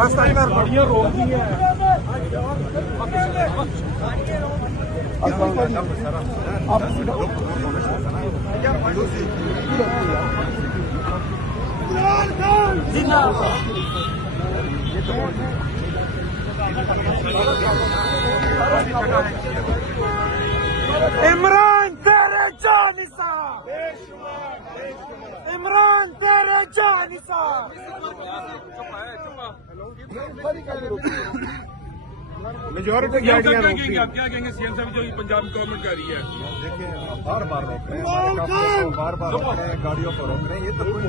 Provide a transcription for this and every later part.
बस गाड़ियाँ रोक दी है। इमरान तेरे जानिसा, इमरान तेरे जानिसा। मेजोरिटी गाड़ियाँ रोक दी। आप क्या कहेंगे सीएम साहब जो पंजाब गवर्नमेंट कर रही है? देखिए बार बार रोक रहे हैं, बार बार रोक रहे हैं, गाड़ियों को रोक रहे हैं। ये तो कोई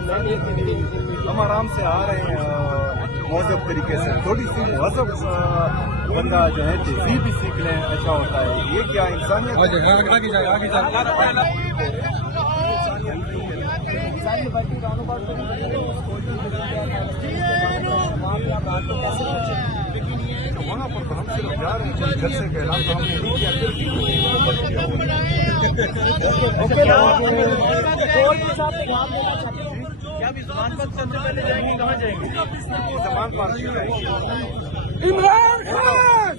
हम आराम से आ रहे हैं मौजूद तरीके से। थोड़ी सी मजहब बंदा जो है तहजीब भी सीख ले अच्छा होता है। ये क्या इंसानियत वहाँ पर तो हम सिर्फ जा रहे हैं घर से कहना तो हमने नहीं किया। क्या अभी जमान पर सबसे पहले जाएंगे? कहाँ जाएंगे? जमान पार्क जाएंगे। इमरान खान